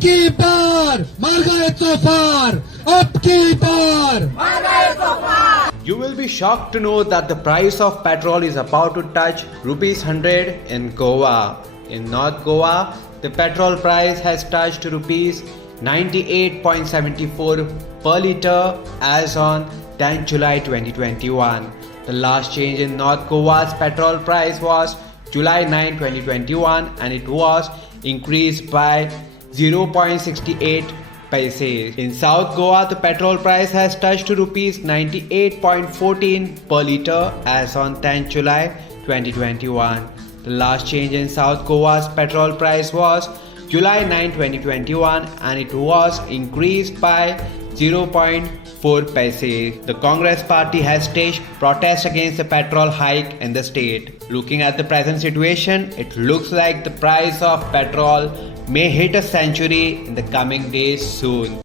अब की बार महंगाई तो पार, अब की बार। You will be shocked to know that the price of petrol is about to touch rupees 100 in Goa. In North Goa, the petrol price has touched rupees 98.74 per litre as on 10 July 2021. The last change in North Goa's petrol price was July 9, 2021, and it was increased by 0.68 paise. In South Goa, the petrol price has touched to rupees 98.14 per litre as on 10 July 2021. The last change in South Goa's petrol price was July 9, 2021, and it was increased by 0.4 paise. The Congress party has staged protests against the petrol hike in the state. Looking at the present situation, it looks like the price of petrol may hit a century in the coming days soon.